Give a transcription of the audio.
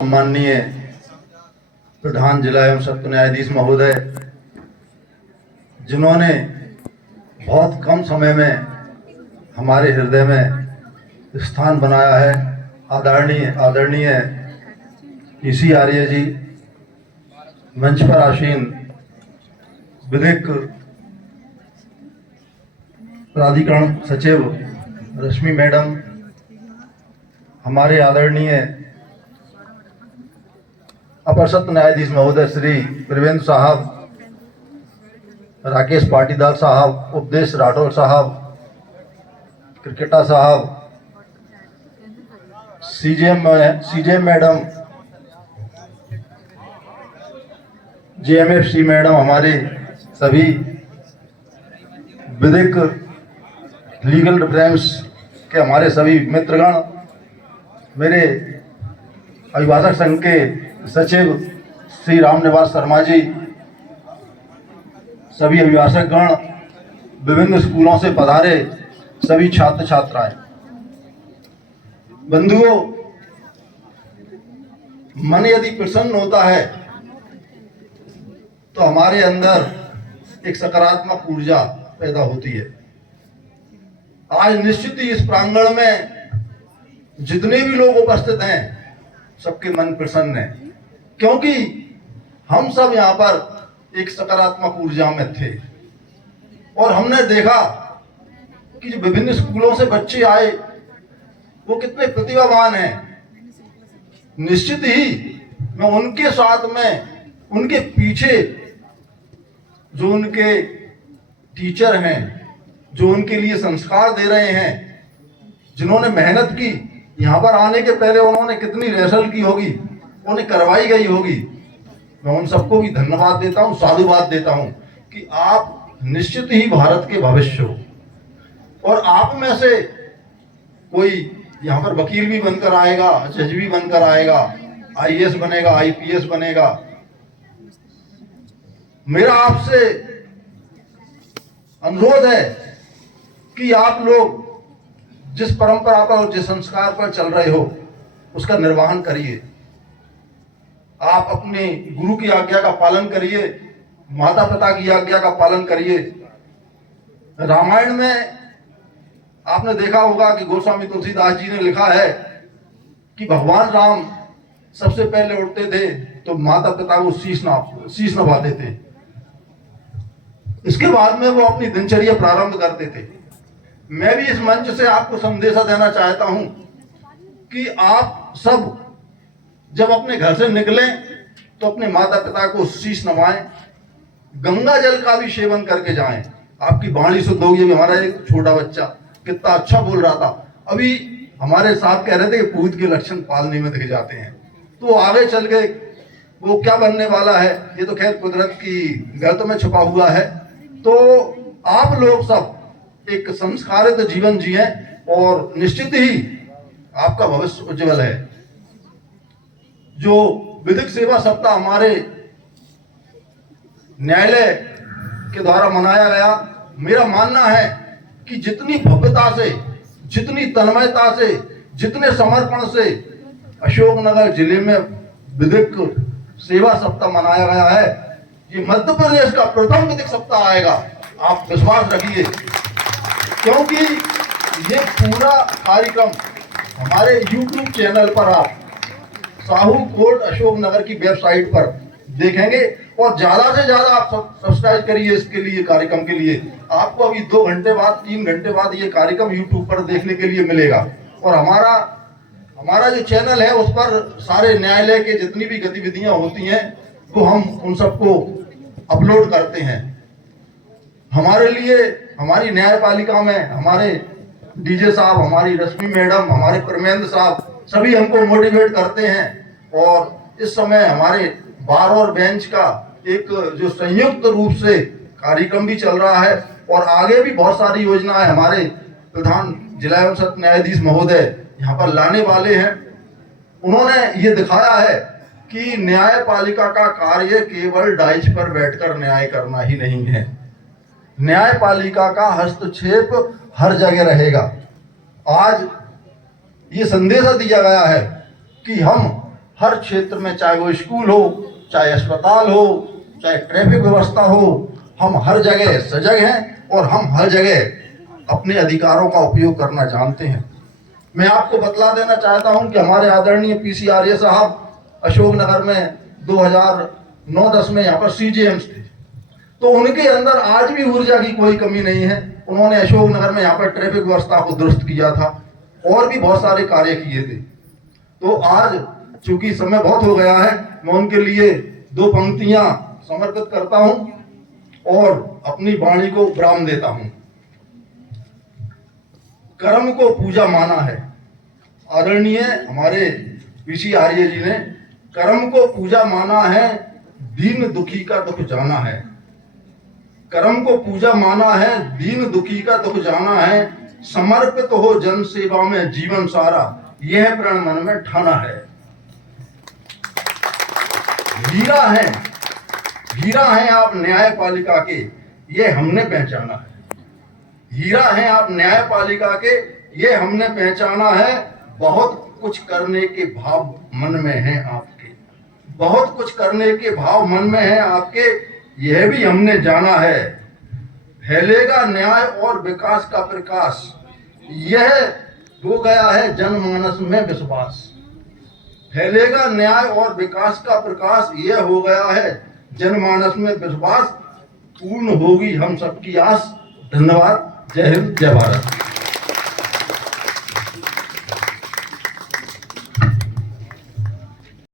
माननीय प्रधान जिला एवं सत्र न्यायाधीश महोदय, जिन्होंने बहुत कम समय में हमारे हृदय में स्थान बनाया है, आदरणीय ईसी आर्य जी, मंच पर आसीन विधिक प्राधिकरण सचिव रश्मि मैडम, हमारे आदरणीय अपर सत्र न्यायाधीश महोदय श्री प्रवेंद्र साहब, राकेश पाटीदार साहब, उपदेश राठौर साहब, क्रिकेटा साहब, सीजे मैडम, जेएमएफसी मैडम, हमारे सभी विधिक लीगल डिफेंस के हमारे सभी मित्रगण, मेरे अभिभाषक संघ के सचिव श्री रामनिवास शर्मा जी, सभी अभिभाषक गण, विभिन्न स्कूलों से पधारे सभी छात्र छात्राएं, बंधुओं, मन यदि प्रसन्न होता है तो हमारे अंदर एक सकारात्मक ऊर्जा पैदा होती है। आज निश्चित ही इस प्रांगण में जितने भी लोग उपस्थित हैं, सबके मन प्रसन्न है, क्योंकि हम सब यहाँ पर एक सकारात्मक ऊर्जा में थे और हमने देखा कि जो विभिन्न स्कूलों से बच्चे आए वो कितने प्रतिभावान हैं। निश्चित ही मैं उनके साथ में, उनके पीछे जो उनके टीचर हैं, जो उनके लिए संस्कार दे रहे हैं, जिन्होंने मेहनत की, यहाँ पर आने के पहले उन्होंने कितनी रिहर्सल की होगी, उन्हें करवाई गई होगी, मैं उन सबको भी धन्यवाद देता हूँ, साधुवाद देता हूँ कि आप निश्चित ही भारत के भविष्य हो और आप में से कोई यहाँ पर वकील भी बनकर आएगा, जज भी बनकर आएगा, आईएएस बनेगा, आईपीएस बनेगा। मेरा आपसे अनुरोध है कि आप लोग जिस परंपरा पर और जिस संस्कार पर चल रहे हो उसका निर्वहन करिए। आप अपने गुरु की आज्ञा का पालन करिए, माता पिता की आज्ञा का पालन करिए। रामायण में आपने देखा होगा कि गोस्वामी तुलसीदास जी ने लिखा है कि भगवान राम सबसे पहले उठते थे तो माता पिता को शीश नवाते थे, इसके बाद में वो अपनी दिनचर्या प्रारंभ करते थे। मैं भी इस मंच से आपको संदेशा देना चाहता हूं कि आप सब जब अपने घर से निकलें तो अपने माता पिता को शीश नवाएं, गंगा जल का भी सेवन करके जाएं, आपकी वाणी शुद्ध होगी। हमारा एक छोटा बच्चा कितना अच्छा बोल रहा था, अभी हमारे साथ कह रहे थे कि पूत के लक्षण पालने में दिख जाते हैं, तो आगे चल के वो क्या बनने वाला है ये तो खैर कुदरत की गर्त में छुपा हुआ है। तो आप लोग सब एक संस्कारित जीवन जिए और निश्चित ही आपका भविष्य उज्जवल है। जो विधिक सेवा सप्ताह हमारे न्यायालय के द्वारा मनाया गया, मेरा मानना है कि जितनी भव्यता से, जितनी तन्मयता से, जितने समर्पण से अशोकनगर जिले में विधिक सेवा सप्ताह मनाया गया है, ये मध्य प्रदेश का प्रथम विधिक सप्ताह आएगा, आप विश्वास रखिए। क्योंकि ये पूरा कार्यक्रम हमारे YouTube चैनल पर आप साहू कोर्ट अशोकनगर की वेबसाइट पर देखेंगे और ज्यादा से ज्यादा आप सब्सक्राइब करिए इसके लिए, कार्यक्रम के लिए। आपको अभी 2 घंटे बाद, 3 घंटे बाद ये कार्यक्रम YouTube पर देखने के लिए मिलेगा और हमारा जो चैनल है उस पर सारे न्यायालय के जितनी भी गतिविधियां होती हैं वो हम उन सबको अपलोड करते हैं। हमारे लिए, हमारी न्यायपालिका में हमारे डीजे साहब, हमारी रश्मि मैडम, हमारे परमेंद्र साहब सभी हमको मोटिवेट करते हैं और इस समय हमारे बार और बेंच का एक जो संयुक्त रूप से कार्यक्रम भी चल रहा है और आगे भी बहुत सारी योजनाएं हमारे प्रधान जिला एवं सत्र न्यायाधीश महोदय यहाँ पर लाने वाले हैं। उन्होंने ये दिखाया है कि न्यायपालिका का कार्य केवल डाइच पर बैठकर न्याय करना ही नहीं है, न्यायपालिका का हस्तक्षेप हर जगह रहेगा। आज ये संदेश दिया गया है कि हम हर क्षेत्र में, चाहे वो स्कूल हो, चाहे अस्पताल हो, चाहे ट्रैफिक व्यवस्था हो, हम हर जगह सजग हैं और हम हर जगह अपने अधिकारों का उपयोग करना जानते हैं। मैं आपको बतला देना चाहता हूं कि हमारे आदरणीय पीसी आर्य साहब अशोकनगर में 2009-10 में यहाँ पर सीजीएम्स थे, तो उनके अंदर आज भी ऊर्जा की कोई कमी नहीं है। उन्होंने अशोकनगर में यहाँ पर ट्रैफिक व्यवस्था को दुरुस्त किया था और भी बहुत सारे कार्य किए थे। तो आज चूंकि समय बहुत हो गया है, मैं उनके लिए 2 पंक्तियां समर्पित करता हूं और अपनी वाणी को विराम देता हूं। कर्म को पूजा माना है। आदरणीय हमारे पीसी आर्य जी ने कर्म को पूजा माना है, दीन दुखी का दुख जाना है। कर्म को पूजा माना है, दीन दुखी का दुख जाना है, समर्पित हो जन सेवा में जीवन सारा, यह प्रण मन में ठाना है। हीरा हैं आप न्यायपालिका के, ये हमने पहचाना है। हीरा हैं आप न्यायपालिका के, ये हमने पहचाना है। बहुत कुछ करने के भाव मन में है आपके, बहुत कुछ करने के भाव मन में है आपके, यह भी हमने जाना है। फैलेगा न्याय और विकास का प्रकाश, यह हो गया है जनमानस में विश्वास। फैलेगा न्याय और विकास का प्रकाश, यह हो गया है जनमानस में विश्वास। पूर्ण होगी हम सबकी आस। धन्यवाद। जय हिंद, जय भारत।